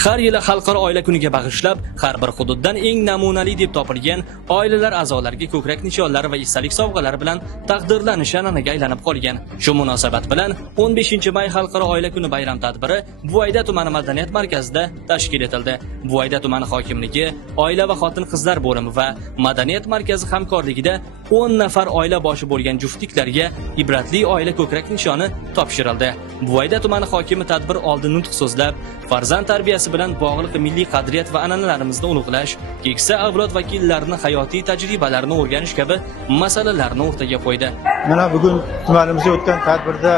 Har yili xalqaro oila kuniga bag'ishlab, har bir hududdan eng namunali deb topilgan oilalar a'zolariga ko'krak nishonlari va esdalik sovg'alari bilan taqdirlanish an'anaga aylanib qolgan. Shu munosabat bilan 15-may xalqaro oila kuni bayram tadbiri Buvayda tumani madaniyat markazida tashkil etildi. Buvayda tumani hokimligi, oila va xotin-qizlar bo'limi va madaniyat markazi hamkorligida 10 nafar oila boshi bo'lgan juftliklarga ibratli oila ko'krak nishoni topshirildi. Buvayda tumani hokimi tadbir oldi nutq so'zlab, farzand tarbiyasi bilan bog'liq milliy qadriyat va an'analarimizni ulug'lash, keksa avlod vakillarini hayotiy tajribalarini o'rganish kabi masalalarni o'rtaga qo'ydi. Mana bugun tumanimizda o'tgan tadbirda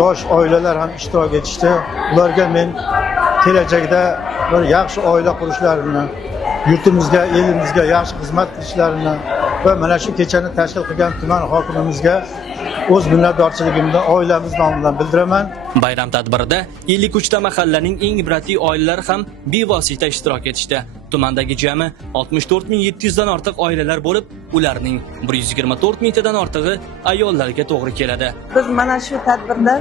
yosh oilalar ham ishtirok etishdi. Ularga men kelajakda bir yaxshi oila qurishlarini, yurtimizga, elimizga yaxshi xizmat qilishlarini va mana shu kechani tashkil qilgan tuman hokimimizga o'z minnatdorchiligimni oilamiz nomidan bildiraman. Bayram tadbirida 53 ta mahallaning eng ibratli oilalari ham bevosita ishtirok etishdi. Tumandagi jami 64700 dan ortiq oilalar bo'lib, ularning 124 mingtadan ortig'i ayollarga to'g'ri keladi. Biz mana shu tadbirda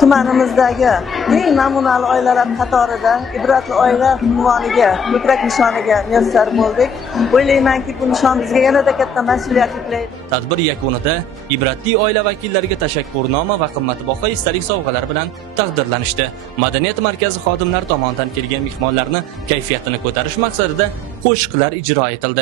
tumanimizdagi eng namunali oilalar qatorida ibratli oila unvoniga, ko'krak nishoniga muyassar bo'ldik. O'ylaymanki, bu nishon bizga yanada katta mas'uliyat yuklaydi. Tadbir yakunida ibratli oila vakillariga tashakkurnoma va qimmatbaho esdalik sovg'alar bilan taqdirlanishdi. Madaniyat markazi xodimlari tomonidan kelgan mehmonlarni kayfiyatini ko'tarish maqsadida qo'shiqlar ijro etildi.